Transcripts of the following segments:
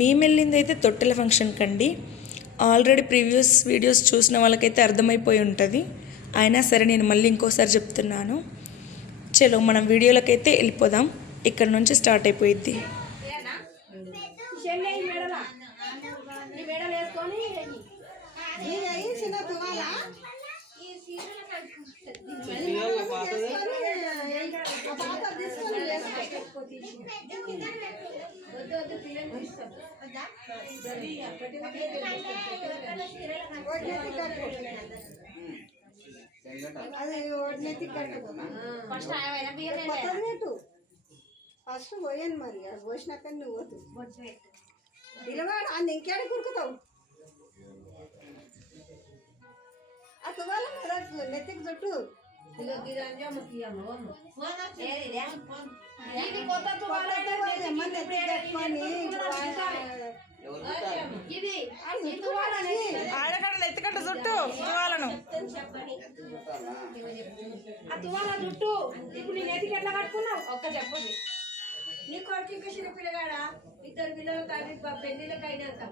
మేము వెళ్ళింది అయితే తొట్టెల ఫంక్షన్ కండి. ఆల్రెడీ ప్రీవియస్ వీడియోస్ చూసిన వాళ్ళకైతే అర్థమైపోయి ఉంటుంది. అయినా సరే నేను మళ్ళీ ఇంకోసారి చెప్తున్నాను. చలో మనం వీడియోలకైతే వెళ్ళిపోదాం. ఇక్కడ నుంచి స్టార్ట్ అయిపోయిద్ది. ఫస్ట్ పోయాను మరి పోసినాక నువ్వు పోతు పిల్లవా అన్న ఇంకేడ కురుకుతావు ఆ తువాల నెత్తికి చుట్టూ ఆడకడ ఎత్తుకట్ట చుట్టూ తువాలను ఆ తువాల చుట్టూ ఇప్పుడు నేను ఎత్తికి ఎట్లా కట్టుకున్నావు ఒక్క చెప్పండి. నీ కొడుకు ఇంకా చిన్న పిల్లగాడా ఇద్దరు పిల్లలు కానీ పెళ్లిళ్ళకి అయినాక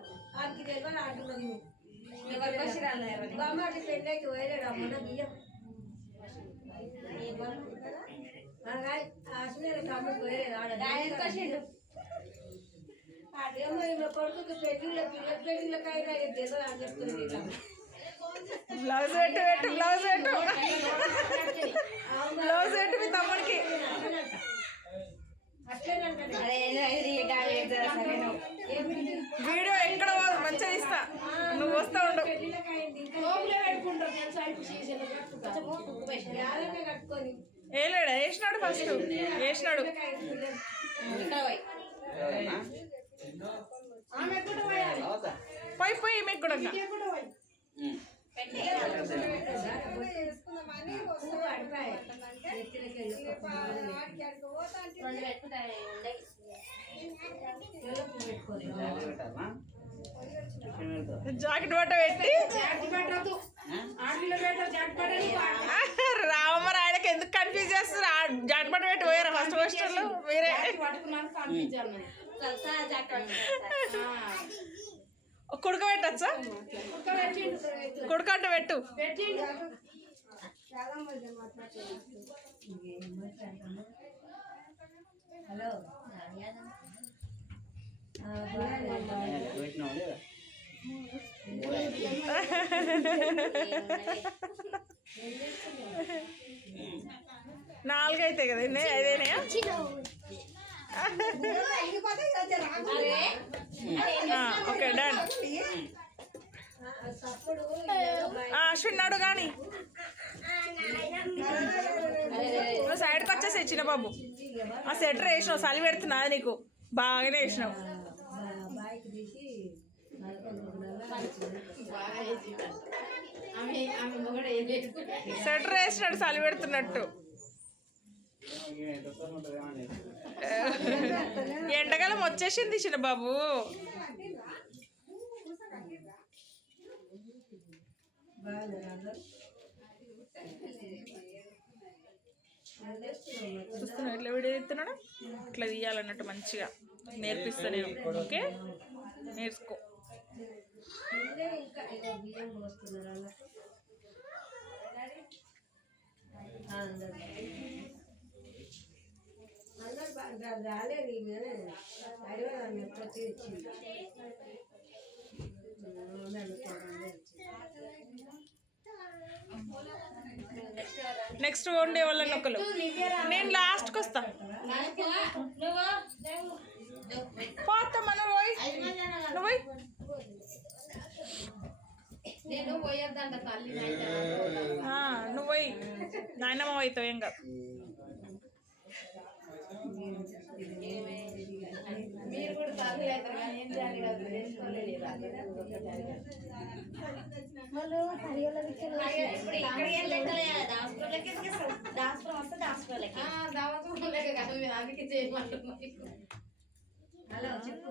ఆడికి తెలియాలి ఆడుతున్నది బామ్మ అది పెళ్ళి అయితే పోయలేడు అమ్మన బియ్యం కొడుకు పెళ్లి పెళ్లిళ్ళకైనా తెలియదు అని చెప్తుంది. బ్లౌజ్ పెట్టు బ్లౌజ్ పెట్టు బ్లౌజ్ పెట్టు మీ తమ్ముడికి. వీడియో ఎక్కడ మంచిగా ఇస్తా, నువ్వు వస్తా ఉండు. వేయలేడా? వేసినాడు ఫస్ట్ వేసినాడు. పోయి పోయి మీకు కూడా జాకెట్ బట్ట పెట్టి రామరాయనకి ఎందుకు కన్ఫ్యూజ్ చేస్తారు? జాకెట్ బట్ట పెట్టి పోయారా ఫస్ట్ పోస్టర్లు మీరే? కుడక పెట్టచ్చా? కుడకంట పెట్టు. హలో నాలుగైతే కదా ఐదేనా? Okay done. అశ్విన్ నాడు కానీ నువ్వు సైడ్కి వచ్చేసి చిన్న బాబు. ఆ సెటర్ వేసినావు, చలి పెడుతున్నా నీకు బాగానే వేసినావు. సెటర్ వేసినాడు చలి పెడుతున్నట్టు. ఎండకాలం వచ్చేసింది చిన్న బాబు. చూస్తున్నా ఎట్లా వీడియో తీస్తున్నాడు, ఇట్లా తీయాలన్నట్టు మంచిగా నేర్పిస్తా నేను. ఓకే నేర్చుకో. నెక్స్ట్ వండే వాళ్ళ నొక్కలు నేను లాస్ట్కి వస్తా. పోతామా నువ్వు నువ్వు పోయి నాయనమ్మ అవుతావు ఏం కాదు.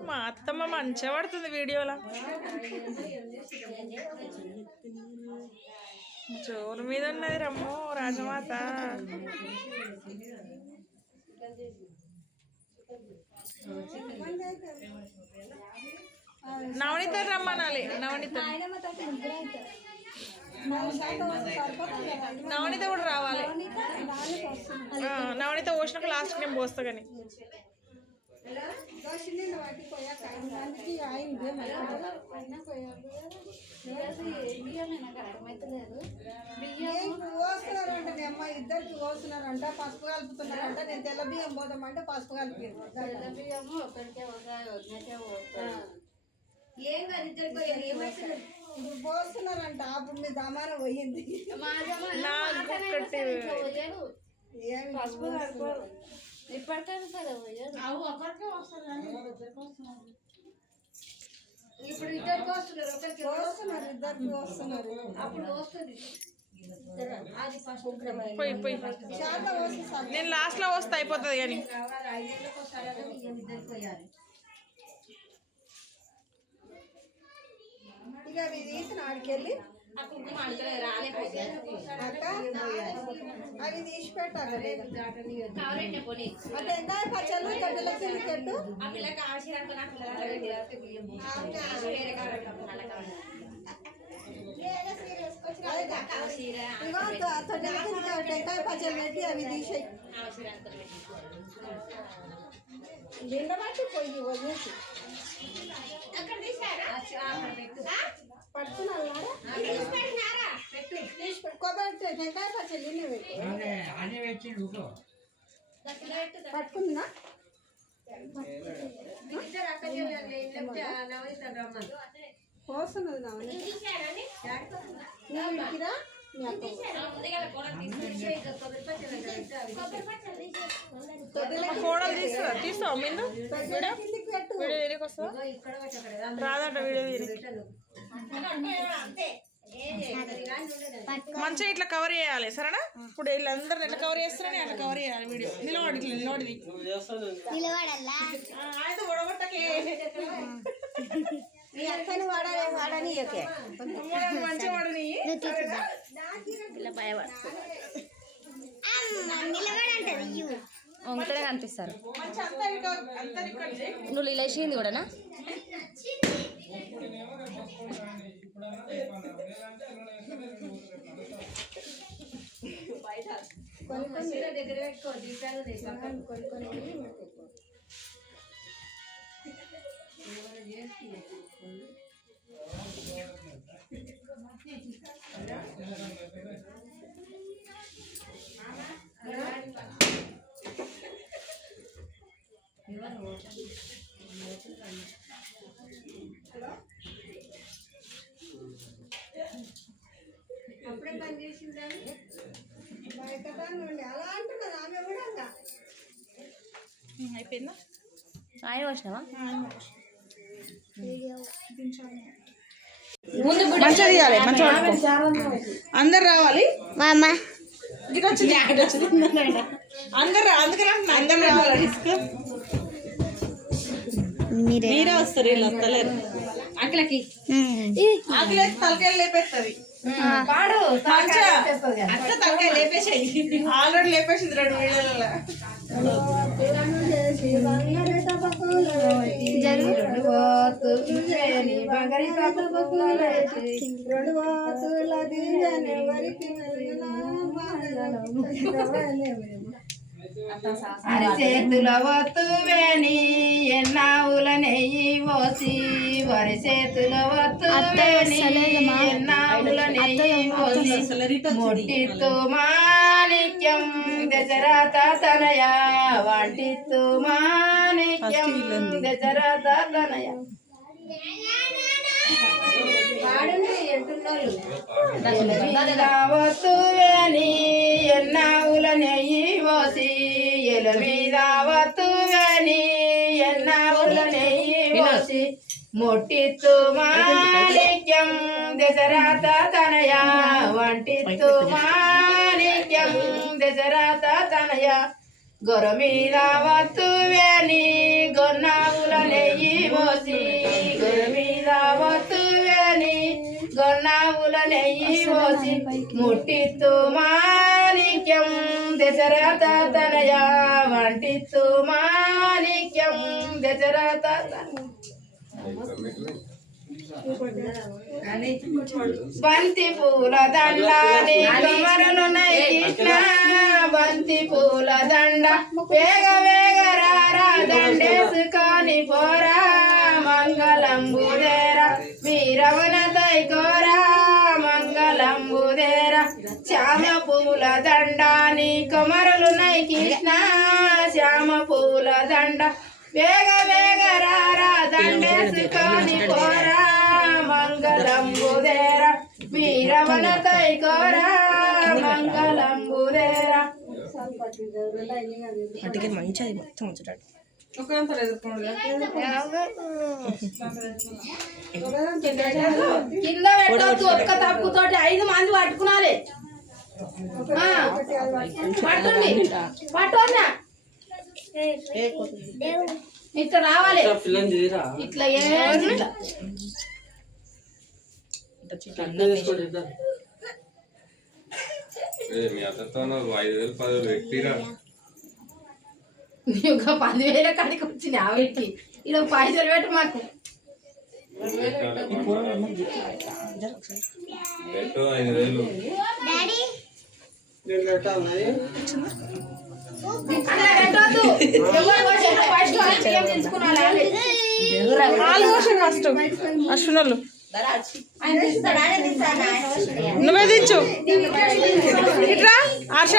మా అత్తమ్మ మంచిగా పడుతుంది వీడియోలో. చోరు మీద ఉన్నది రమ్మో రాజమాత. నవనీత రమ్మనాలి. నవనీత నవనీత కూడా రావాలి. నవనీత పోసినాక లాస్ట్ నేను పోస్తా కానీ అమ్మ ఇద్దరికి పోస్తున్నారంట, పసుపు కలుపుతున్నారంట. నేను తెల్ల బియ్యం పోదామంటే పసుపు కలిపి బియ్యము ఒకరికే ఏం కాదు, ఇద్దరికి ఏమైతుంది పోస్తున్నారంట. అప్పుడు మీ దమాన పోయింది. పసుపు కలుపుకోరు ఇప్పటికైనా సరే ఒకరికే వస్తారు. ఇప్పుడు ఇద్దరికి వస్తున్నారు, ఒకరికి వస్తున్నారు, ఇద్దరికి వస్తున్నారు. అప్పుడు వస్తుంది నేను లాస్ట్ లో వస్తా అయిపోతుంది కానీ ఇక అవి తీసిన ఆడికెళ్ళి అవి తీసి పెట్టాలి. అంటే ఎంత పచ్చళ్ళు తొట్టెలకి పెట్టు టెంకాయ పచ్చళ్ళు పెట్టి అవి తీసేయి. నిండ బట్టి పోయి వదిలేసి పట్టుకున్నారా కొబ్బరి టెంకాయ పచ్చళ్ళు పట్టుకుందా పోస్తున్నది నవనిరా కోడలు తీస్తావు మీరు రాదంట వీడియో మంచిగా ఇట్లా కవర్ చేయాలి సరేనా. ఇప్పుడు వీళ్ళందరూ ఎట్లా కవర్ చేస్తారని అట్లా కవర్ చేయాలి వీడియో. నిలబడి ఇట్లా నిలబడి మంచిగా వాడని వంకనే కనిపిస్తారు. నువ్వు ఇలా వేసింది కూడానా? దగ్గర పెట్టుకో దీపాలు అప్పుడే పని చేసిందని బయట నుండి అలా అంటున్నది ఆమె కూడా. అయిపోయిందా? ఆయన వచ్చినావా? మంచిగా తీయాలి, మంచిగా అందరు రావాలి. ఇటు వచ్చింది అందరు, అందుకని అందరు రావాలి. మీరే వస్తారు, వీళ్ళు వస్తలేరు. ఆకలికి ఆకలి తలకాయలు లేపేస్తుంది. అక్క తలకాయ లేపేసాయి, ఆల్రెడీ లేపేసింది 2 వీళ్ళ. అరిచేతుల వత్తువేని ఎన్నావుల నెయ్యి పోసి, వరి చేతుల వత్తువేని ఎన్నావుల నెయ్యి పోసి, ముట్టిత్తు మాణిక్యం దశరథ తనయ, వంటిత్తు మాణిక్యం దశరథ తనయ. వత్తువేని ఎన్నావుల నెయ్యి పోసి, ఎల మీద వత్తువేని ఎన్నావుల నెయ్యి పోసి, ముట్టిత్తు మాణిక్యం దశరథ తనయ, వంటిత్తు మాణిక్యం దశరథ తనయ. గొర్ర మీద వత్తువేని గొన్నావుల నెయ్యి పోసి, గొర్ర మీద వత్తువేని గొన్నావుల నెయ్యి పోసి, ముట్టిత్తు మాణిక్యం దశరథ తనయ, వంటిత్తు మాణిక్యం దశరథ తనయ. బంతి పూల దండాని కమరలున్నై కృష్ణ బంతి పూల దండ వేగ వేగ రారా దండేసుకొని పోరా మంగళంబుదేరా వీరవన తైకోరా మంగళంబుదేరా శ్యామ పూల దండాని కమరలున్నై కృష్ణ శ్యామ పూల దండ వేగ వేగ రారా దండేసుకొని పోరా మంగళంబుదేరా వీరవన తైకోరా మంగళంబుదేరా కింద పెట్టొద్దు ఒక్క తప్పుతోటి 5 మంది పట్టుకున్నారే పట్టండి పట్టొద్దా ఇట్లా రావాలి ఇట్లా మీ అతతో 5,000 10,000 వ్యక్తిరా 10,000 కాడికి వచ్చింది ఆ వ్యక్తి ఇలా పైసలు పెట్టు మాకు పెట్టు 5,000 అలా పెట్టొద్దు ఎవరు వచ్చారో ఫస్ట్ ఏం తెలుసుకున్నారా అశ్వినోళ్ళు నువ్వే తెచ్చు ఇట్రా ఆశ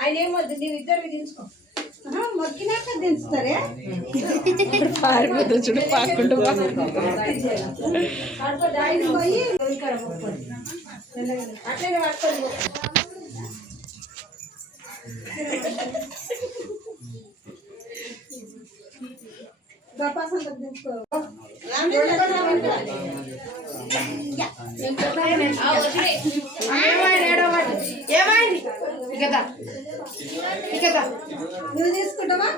ఆయన ఏమొద్దు నేను ఇద్దరు దించుకో మొక్కినాక దించుతారే పారిపోతుంది చూడు పాకుంటూ పోయి అట్లనే పట్టుకొని ఏమైంది నువ్వు తీసుకుంటావా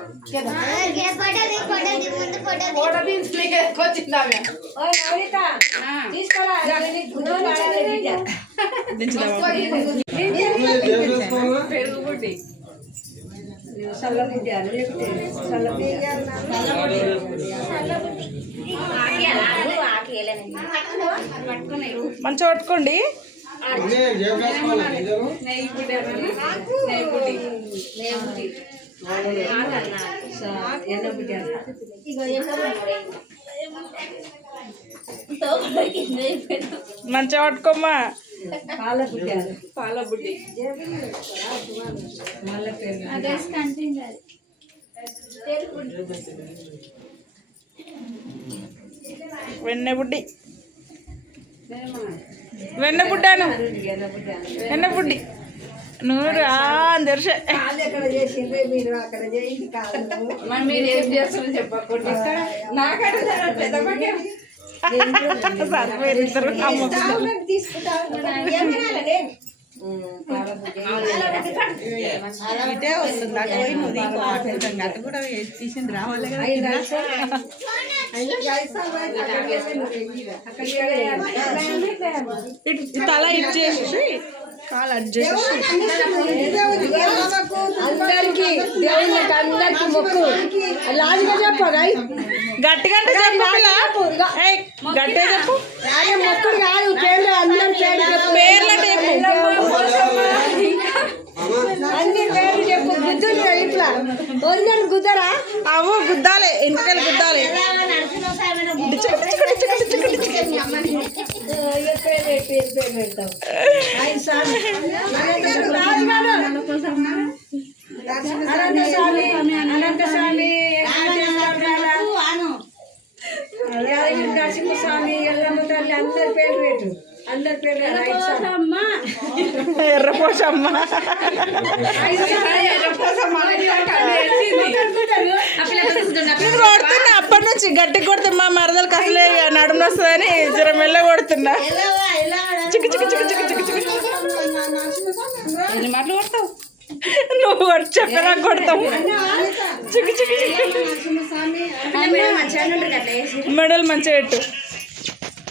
ఫోటో తీసుకొచ్చింది ఆమె ఓ నవనీత తీసుకోరా మంచిగా పట్టుకోండి మంచిగా పట్టుకోమ్మా పాల బుడ్డి వెన్న బుడ్డి వెన్న బుడ్డాను వెన్న బుడ్డి నూరు దర్శ ఎక్కడ చేసిండ్రే మీరు అక్కడ చేయండి కాదు మరి మీరు ఏం చేస్తారో చెప్పకుండా నాకంటే పెద్ద సరిపోయారు ఇద్దరు తీసుకుంటా ఇటే వస్తుంది అటు పోయి నువ్వు దీపం అటు కూడా తీసింది రావాలి కదా తల ఇచ్చేసి కాలు అడ్జస్ట్ అందరికి దేవుళ్ళకి అందరికి మొక్కు లాజిగా చెప్పగా గట్టిగా అంటే చెప్పు గట్టిగా చెప్పు అదే మొక్కుడు కాదు పేర్లు అందరి పేర్ల టేపు అన్ని పేర్లు చెప్పు గుద్దులు ఇట్లా ఒరిజినల్ గుద్దరా అవు గుద్దాలి ఎంటికలు గుద్దాలి పేరు పెడతాం అనంతస్వామి నరసింహస్వామి ఎల్లమ్మ తల్లి అందరి పేర్లు పెట్టు అందరి పేర్లు ఎర్రపోసమ్మ కొడుతున్నా అప్పటి నుంచి గట్టి కొడితే మా మరదలకు అసలే నడుము వస్తుందని జర మెల్ల కొడుతున్నా చిక్కు చిక్కు చిక్కు చిక్కు చిక్కు చిక్కు మాటలు కొడతావు నువ్వు చెప్పినా కొడతావు చిక్కు చిక్కు చిక్కు మెడల్ మంచిగా పెట్టు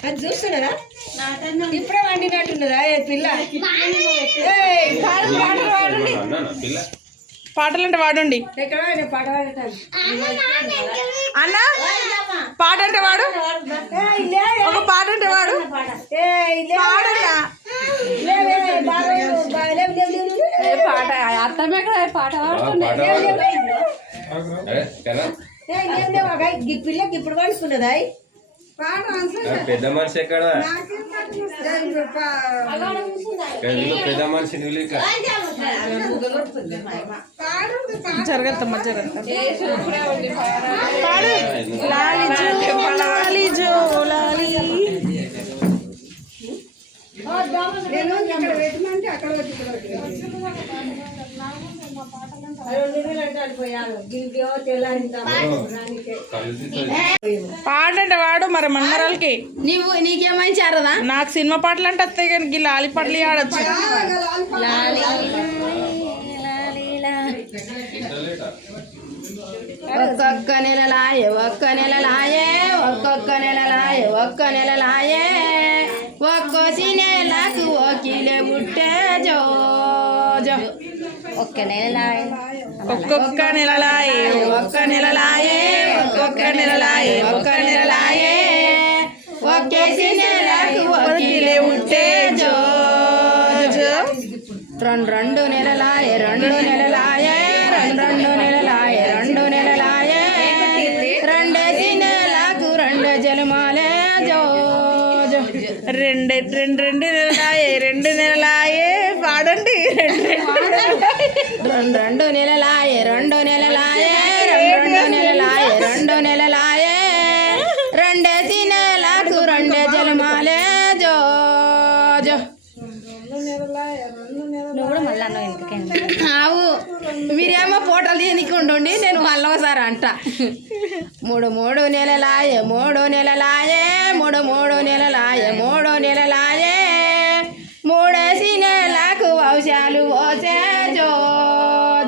అది చూస్తున్నారా ఇప్పుడే వండినట్టున్నదా ఏ పిల్ల పాటలు అంటే వాడండి ఎక్కడ పాట పాడతాను అన్న పాట అంటే వాడు పాట అర్థమే కదా పాట పిల్లకి ఇప్పుడు పడుతున్నదా పెద్ద మనిషి ఎక్కడ పెద్ద మనిషి నువ్వు ఇక్కడ జరగత్తమ్మ జరగత్త పాడంటే వాడు మరి మంగరాలకి నీకేమైనా చేరదా నాకు సినిమా పాటలు అంటే వస్తాయి కానీ ఈ లాలి పాటలు ఆడొచ్చు ఒక్కొక్క నెలలాయే ఒక్క నెలలాయే ఒక్కొక్క నెలలాయే ఒక్క నెలలాయే ఒక్కోసి నెలకు ఓకిలే పుట్టే జో జో ఒక్క నెల ఒక్కొక్క నెలలాయే ఒక్క నెలలాయే ఒక్కొక్క నెలలాయే ఒక్క నెలలాయే ఒక్కేసి నెలకు ఓకిలే ఉంటే జో జో రెండు నెలలాయే రెండు నెలలాయే రెండు నెలలాయే రెండు నెలలాయే రెండేసి నెలకు రెండు జలమాలే జో జో రెండు నెలలాయే రెండు నెలలాయే పాడండి రెండు నెలలాయే రెండు నెలలాయే రెండు నెలలాయే రెండు నెలలాయే రెండేసి నెలకు రెండే జలమాలే జో జో నువ్వు కూడా మళ్ళీ అన్నావు ఎందుకండి ఆవు మీరేమో ఫోటోలు తీయనికుంటుండి నేను మళ్ళీ ఒకసారి అంట మూడు నెలలాయే మూడు నెలలాయే మూడు నెలలాయే మూడు నెలలాయే మూడేసి నెలకు ఔషాలు పోసే జో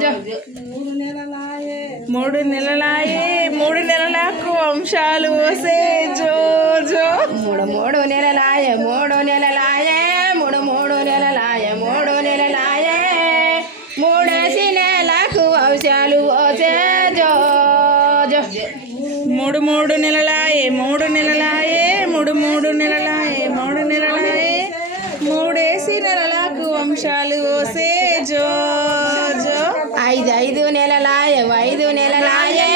జో మూడు నెలలకు వంశాలు పోసే జో జో మూడు నెలలాయే మూడు నెలలాయే మూడు నెలలాయే మూడు నెలలాయే మూడేసి నెలకు ఔషాలు పోసే జో జో మూడు నెలలాయే మూడు నెలలాయే మూడు నెలలాయే మూడు నెలలాయే మూడేసి నెలలకు వంశాలు పోసే జో జో ఐదు నెలలాయే ఐదు నెలలాయే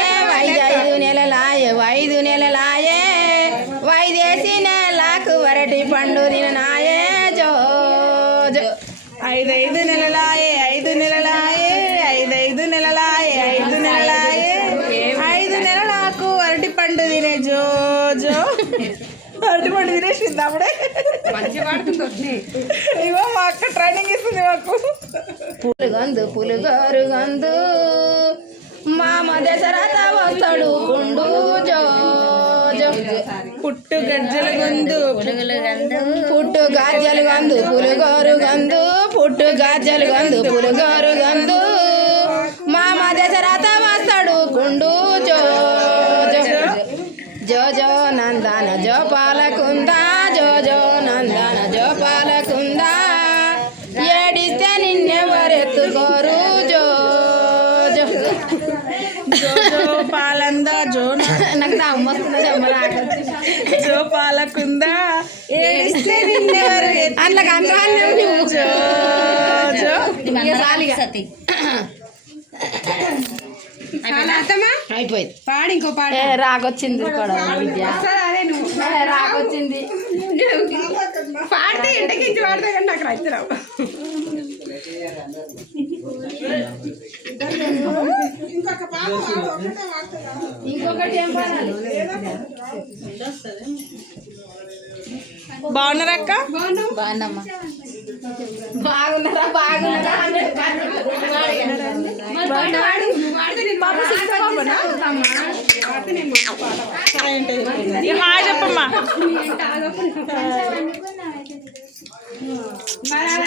ఐదు నెలలాయే ఐదు నెలలాయే వైదేసి నెలకు వరటి పండు తిననాయే జో జో ఐదు నెలలాయే ఐదు నెలలాయే ఐదు నెలలాయే ఐదు నెలలాయే 5 నెలలకు అరటి పండు తినే జో జో అరటి పండు తినేసింది అప్పుడే ఇవో మా అక్క ట్రైనింగ్ ఇస్తుంది మాకు పులుగందు పులుగోరు గందు మామ దశరథ వస్తాడు గుండు జో జో పుట్టు గజ్జల గొందు పుట్టు గాజలు గందు పులుగోరు గందు పుట్టు గాజలు గందు పులుగోరు గందు మామ దశరథ వస్తాడు గుండు జో జో జో జో నందన జో పాలకుందా జో జో నందన జో పాలకుందా ఏడిస్తే నిన్నెవరెత్తుకోరు జో జో జో జో పాలందా జో నాకు నమ్మొస్తున్నది అమ్మరా జో పాలకుందా ఏడిస్తే నిన్నెవరు అట్లా అంతా జో జో సతీ అయిపోయింది పాడు ఇంకో పాడు రాకొచ్చింది కూడా విద్య రాకొచ్చింది పాడితే ఇంటికి పాడితే కానీ నాకు రైతు రావు ఇంకొకటి ఏం పాడాలి బాగున్నారా అక్క బాగుందమ్మా బాగున్నారా బాగున్నారా హాయ్ చెప్పమ్మా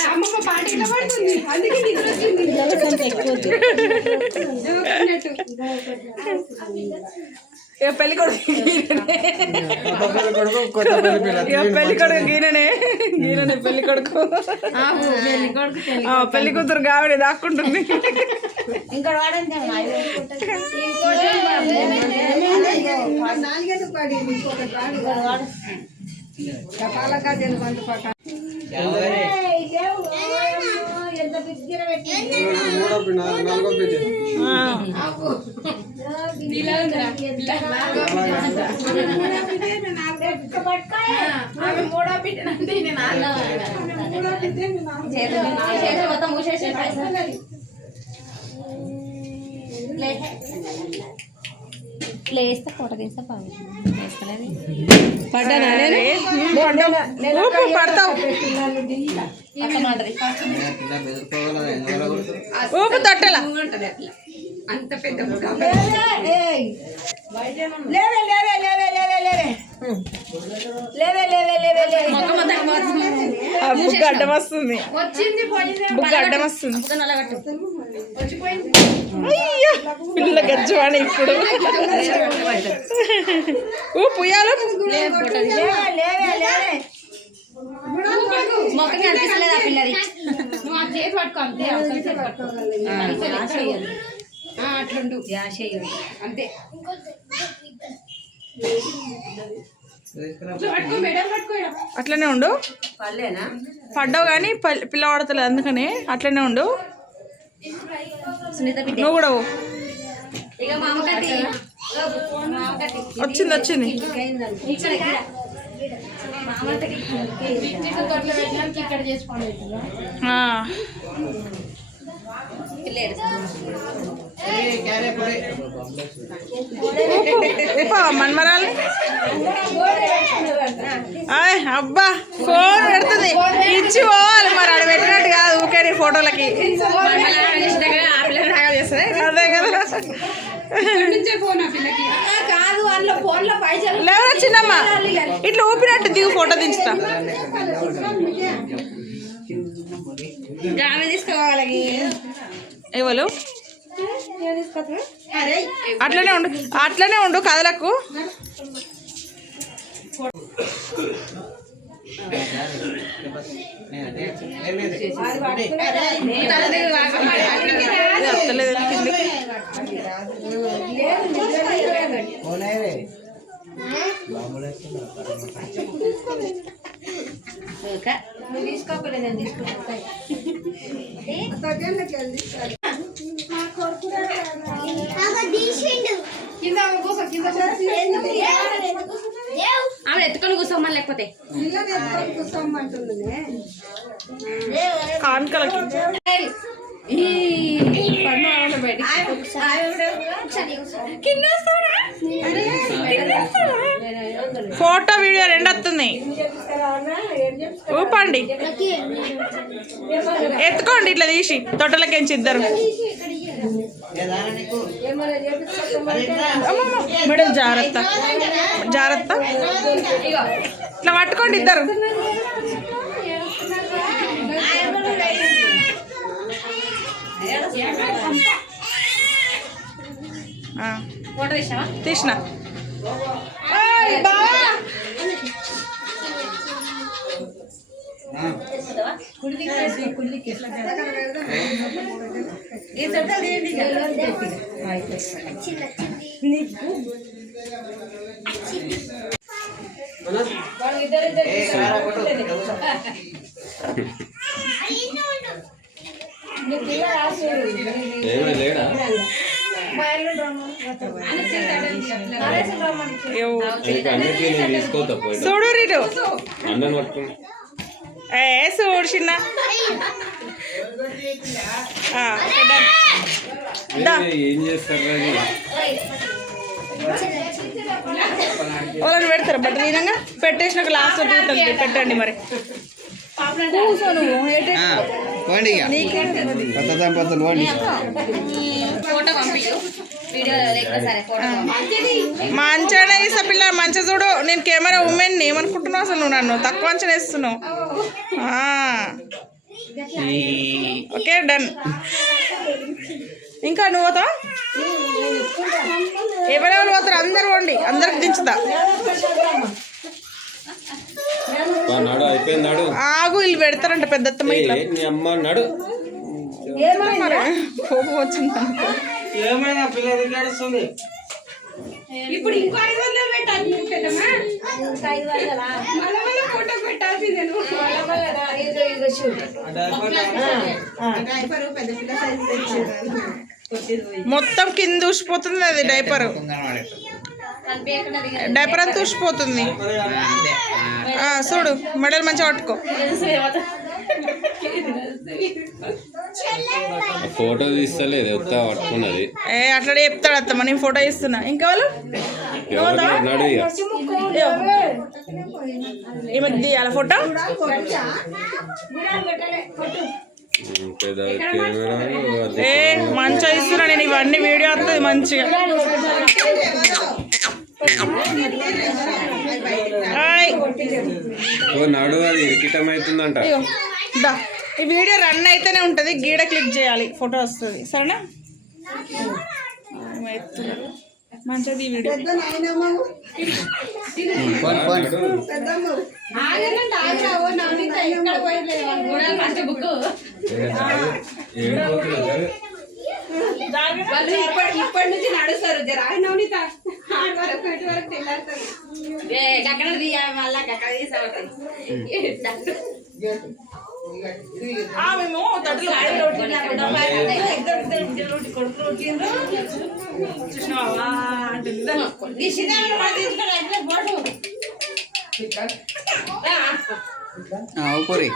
అమ్మమ్మ పాట ఇట్లా పడుతుంది అందుకే నిద్ర వచ్చింది ఇక పెళ్లి కొడుకు గీననే పెళ్లి కొడుకు పెళ్లి కూతురు కావిడ దాక్కుంటుంది ఇంకా వాడండి ఎంత బిగ్గిర పెట్టి మొత్తం మూసేసి ప్లేస్తే ఫోటో తీస్తే పడతావు ఊపు తొట్టెల అంత పెద్ద లేవే లేవే లేవే లేవే లేవే లేవే లేవే లేవే లేవే బుక్ అడ్డం వస్తుంది వచ్చింది పోయింది బుక్ అడ్డం వస్తుంది వచ్చిపోయింది అయ్యో పిల్ల గజ్జవాణి ఇప్పుడు పుయ్యాలు లేవే లేవే లేవే మొక్కకి అనిపిస్తలేదు ఆ పిల్లది నువ్వు ఆ చేతి పట్టుకో అంతే అవసరం చేతి పట్టుకో అట్లుండు అంతే పట్టుకో మెడల్ పట్టుకో అట్లనే ఉండు పడ్డావు కానీ పిల్ల పడతలేదు అందుకని అట్లనే ఉండు సునీత బిడ్డ నువ్వు కూడా పో. ఇక మామకట్టి వచ్చింది వచ్చింది ఇక్కడ మామకట్టి తోటలో పెట్టడానికి ఇక్కడ చేసుకోండి ఆ. పిల్ల ఊపు మన్మరాలు ఆయ్ అబ్బా ఫోన్ పెడుతుంది ఇచ్చి పోవాలి మరి ఆడ పెట్టినట్టు కాదు ఊకే నీ ఫోటోలకి అదే కదా నుంచే ఫోన్ ఆ పిల్లకి కాదు అందులో ఫోన్ లో పైసలు లేవరా చిన్నమ్మ ఇట్లా ఊపినట్టు దిగు ఫోటో దించుతా ఆమె తీసుకోవాలి ఎవరు అట్లనే ఉండు కదలకు అత్తలేదు కిందికి తీసుకోకలేదు కింద కూర్చో కింద ఆమె ఎత్తుకొని కూర్చోమని లేకపోతే కాన్కలకి ఫోటో వీడియో రెండు వస్తుంది ఊపండి ఎత్తుకోండి ఇట్లా తీసి తొట్టలకెంచి ఇద్దరు మేడం జాగ్రత్త జాగ్రత్త ఇట్లా పట్టుకోండి ఇద్దరు ఫోటో తీసావా తీసిన ఏమీ లేడా నీకు అన్నిటికీ నేను తీసుకోతా పోయి చూడు రీటు అన్నను పట్టుకుని చూడు చిన్న ఏం చేస్తారు అది వాళ్ళని పెడతారా బట్ట విధంగా పెట్టేసినాక లాస్ట్ పెట్టండి మరి కూర్చో నువ్వు ఫోటో పంపించు వీడియో లేకపోతే సరే ఫోటో మంచిగానే ఇస్తా పిల్ల మంచిగా చూడు నేను కెమెరా ఉమెన్ ఏమనుకుంటున్నావు అసలు నువ్వు నన్ను తక్కువ అంచనా వేస్తున్నావు ఓకే డన్ ఇంకా నువ్వు పోతావా ఎవరెవరు పోతారు అందరు వండి అందరికి దించుతా నడు అయిపోయింది నడు ఆగు వీళ్ళు పెడతారంట పెద్దత్తమ్మ ఇట్లా నీ అమ్మ నడు మరి కోపం వచ్చింది ఇప్పుడు ఇంకో 500 పెట్టాలి పెద్దమ్మా ఇంకా 500 మళ్ళీ ఫోటో పెట్టాల్సిందే నువ్వు. ఇదిగో చూడు. మొత్తం కింద ఊసిపోతుంది అది డైపర్ డైపర్ అంతా ఊసిపోతుంది చూడు మెడల్ మంచిగా పట్టుకో ఫోటో తీస్తలేదు ఎంత పట్టుకున్నది అట్లా చెప్తాడు అత్తమ్మ నేను ఫోటో ఇస్తున్నా ఇంకా వాళ్ళు ఎవరు ఇక ఏమి తీయాల ఫోటో పెద్ద కెమెరా మంచిగా ఇస్తున్నా నేను ఇవన్నీ వీడియో వస్తుంది మంచిగా నడు అది ఇరికిటం అవుతుందంట ఇగో దా ఈ వీడియో రన్ అయితేనే ఉంటుంది గీడ క్లిక్ చేయాలి ఫోటో వస్తుంది సరేనా మంచిది ఈ వీడియో ఇప్పటి నుంచి నడుస్తారు జర ఆయన నవనీత వరకు ఇటు వరకు తెల్లారుతారు. అక్కడ మళ్ళా అక్కడ మేము తట్టులో చూసినావా ఊపరి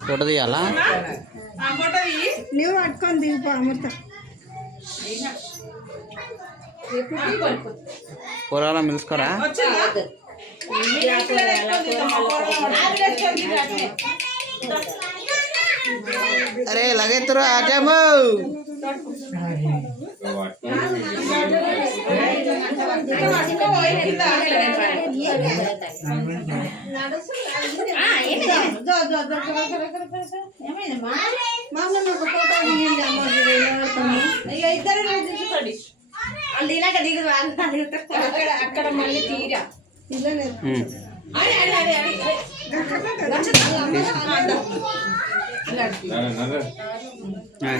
ఫోటో తీయాలా ఫోటో నువ్వు పట్టుకొని దిగిపో అమృత. కూరలో పిలుచుకోరా అరే లగెత్తురు ఆజాము అక్కడ మళ్ళీ తీరా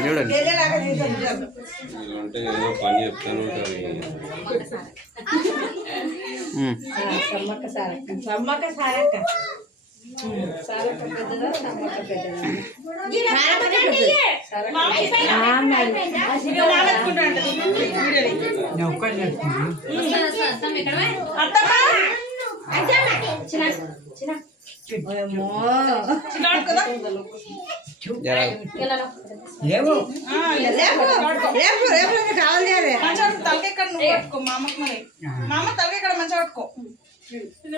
చూడండి అంటే ఏదో పని చెప్తాను ఉంటుంది సమ్మక్క సారక్క సమ్మక్క సారక్క సారక్క పెద్దదా సమ్మక్క పెద్దదా తలకెక్కడ నువ్వు పట్టుకో మామకు మరి మామ తలకెక్కడ మంచిగా పట్టుకో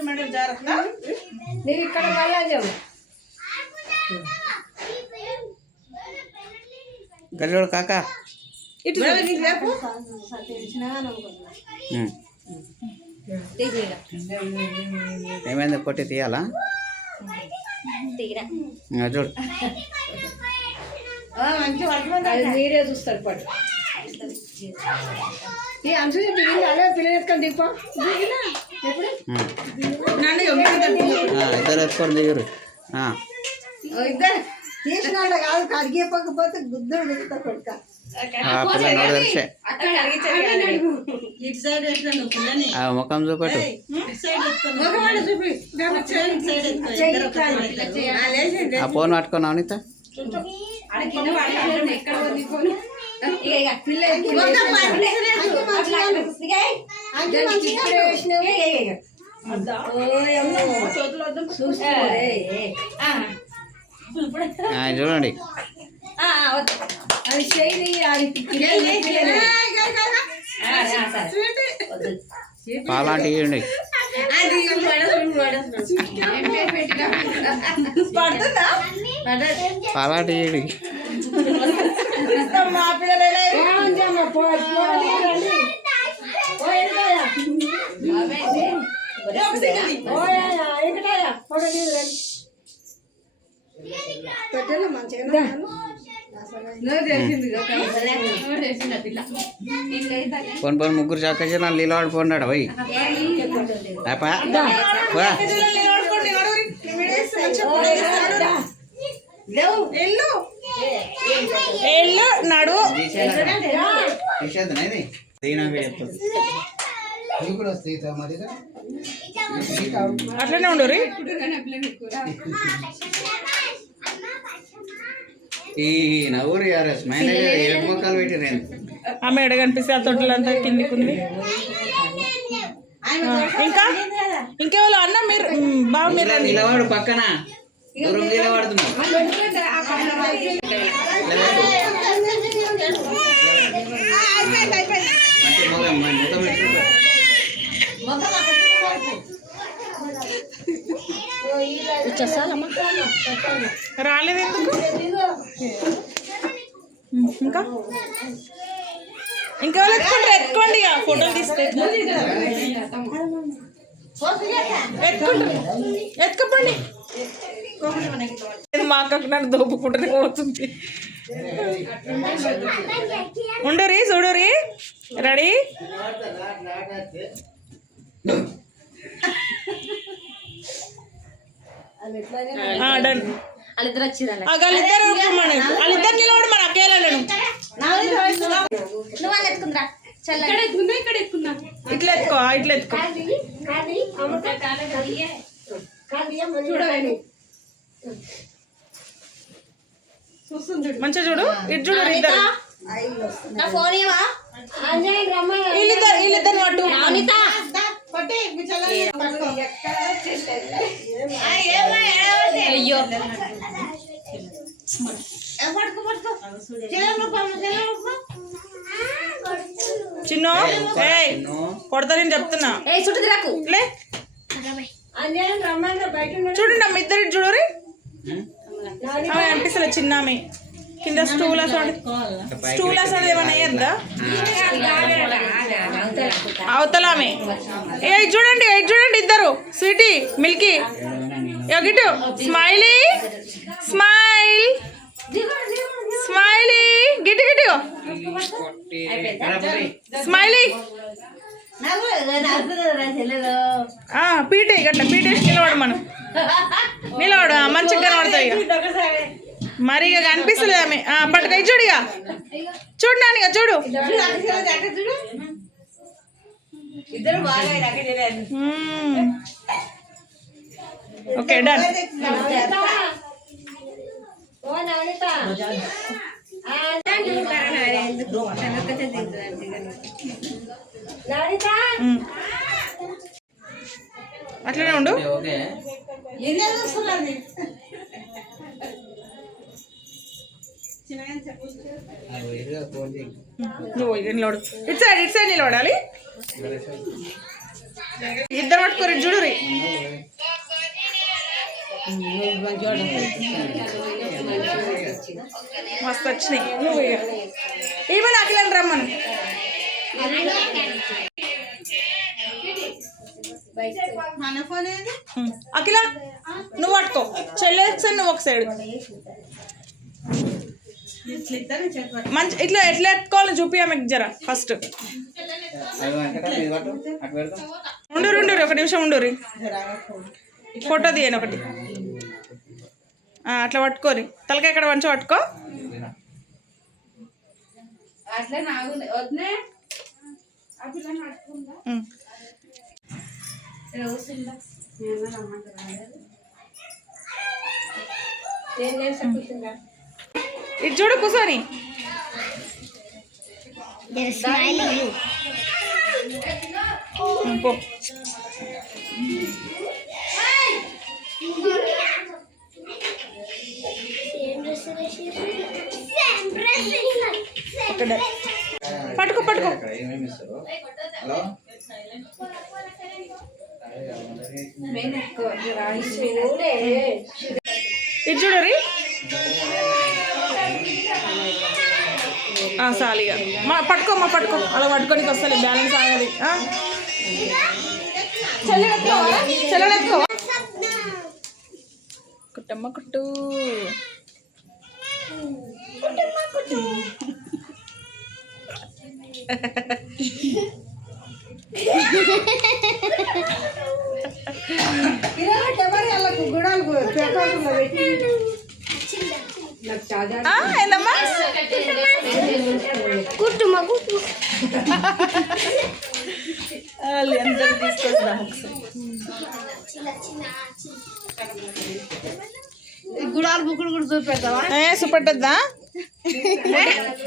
మేడం జాగ్రత్త నీవు ఇక్కడ వెళ్ళాలి గల్లోడు కాక ఏమైంది పొట్టి తీయాలా చూడు మీరే చూస్తారు పట్టు ఈ అంశం అలా పిల్లలు ఎత్తుకొని దిగిపో ఎప్పుడు ఇద్దరు ఎత్తుకొని దిగురు ఇద్దరు తీసిన కాదు కడిగిపోకపోతే గుద్దుడు దిగుతా కొడుక పిల్ల నోడు తెరిచే ముఖం చూపెట్టు ఆ ఫోన్ పట్టుకున్నావు అనిత చూడండి అది చేయి పాలాంటి ఇవ్వండి పాలాంటి ఇవ్వండి మా పిల్లలు పోను పోను ముగ్గురు చక్కగా నన్ను నీళ్ళు ఆడిపోన్నాడు పోయి ఎల్లు ఏళ్ళు నడు అట్లనే ఉండు రీ ఈ నవ్వురు యారు స్మైల్ ఏడు మొక్కలు పెట్టిరు ఆమె ఎడ కనిపిస్తే ఆ తొట్టెలంతా కిందికుంది ఇంకా ఇంకెవరు అన్న మీరు బాగా మీరు రండి. నిలవాడు పక్కన దూరం నిలబడుతున్నావు రాలేదు ఎందుకు ఇంకా ఇంకెవరు ఎత్తుకోండి ఇక ఫోటోలు తీస్తే ఎత్తుకోండి మా అక్కకు నన్ను దోపుకుంటూనే పోతుంది ఉండరి చూడురి రెడీ డన్ వాళ్ళిద్దరు వచ్చిర్రు వాళ్ళిద్దరు వాళ్ళిద్దరు నిలబడి మన అక్కేళ్ళను నువ్వు వాళ్ళు ఎత్తుకుందిరా ఇట్లా ఎత్తుకో ఇట్లా ఎత్తుకో మంచిగా చూడు ఇటు చూడు ఇద్దరు నా ఫోన్ ఇవ్వా వీళ్ళిద్దరు పట్టు అనిత అయ్యో చిన్న కొడతా నేను చెప్తున్నా ఏ చుట్టూ తిరగకు లే చూడండి అమ్మ ఇద్దరు ఇటు చూడరి ఆమె అనిపిస్తలే చిన్న ఆమె కింద స్టూల్ అసలు ఏమైనా వేయద్దా అవతల ఆమె ఏ చూడండి ఇద్దరు స్వీటీ మిల్కీ గిట్టు స్మైలీ స్మైల్ స్మైలీ గిట్టు గిట్టు స్మైలీ పీటే గట్ట పీటేసి నిలబడు మనం నిలబడు మంచిగా కనబడతాయి మరి ఇక కనిపిస్తలేదు ఆమె పట్టుకై చూడు ఇక చూడు నానిగా చూడు ఓకే డన్ అట్లనే ఉండు నువ్వు నిలబడు ఇటు సైడ్ నిలబడాలి ఇద్దరు పట్టుకోరు చూడు రీ మస్తు వచ్చినాయి నువ్వు ఏమని అఖిలని రమ్మను అఖిల నువ్వు పట్టుకో చెల్లె నువ్వు ఒక సైడ్ మంచి ఇట్లా ఎట్లా ఎత్తుకోవాలని చూపియా మీకు జర ఫస్ట్ ఉండు ఒక నిమిషం ఉండు ఫోటో తీయను ఒకటి అట్లా పట్టుకోరి తలకాయ ఇక్కడ మంచిగా పట్టుకో ఇటు చూడు కూర్చొని పో పట్టుకో హలో ఇది చూడరి సాలిగా పట్టుకో అలా పట్టుకోనికి వస్తలే బ్యాలెన్స్ ఆగది చెల్లెడెత్తుకో కుట్టమ్మ కుట్టు ఏందమ్మా కుట్టుమా కుట్టు వాళ్ళు ఎంత తీసుకొస్తాం గుడాలు బుక్కులు కూడా చూపెడతావా సుపట్టద్దా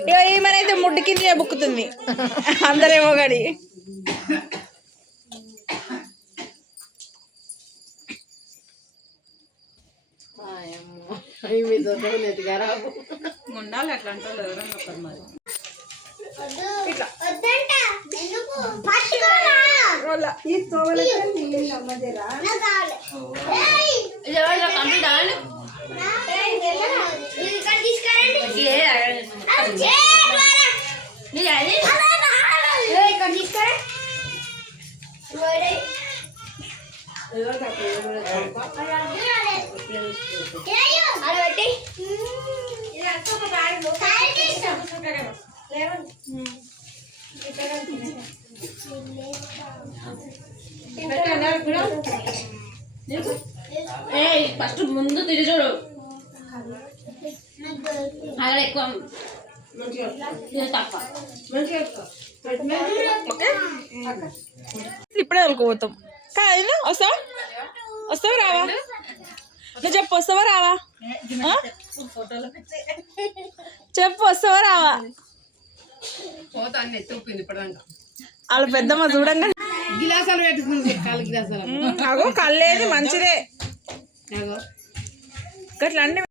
ఇగో ఈమెనైతే ముడ్డు కింద బుక్కుతుంది అందరేమో గడి ఉండాలి అట్లా అంటే ఎవరన్నా ఒకరు మరి కంప్లీట్ అవ్వాలి ఫస్ట్ ముందు తిరిగి చూడు అక్కడ ఎక్కువ ఇది తక్కువ ఇప్పుడే వెళ్ళిపోతాం కాదు వస్తావా వస్తావా రావా నువ్వు చెప్పు వస్తావా రావా చెప్పు వస్తావా రావా వాళ్ళు పెద్దమ్మ చూడంగా గిలాసాలు పెట్టుకుంది కాలు గిలాసాలు అగో కళ్ళేది మంచిదే గట్లా అన్ని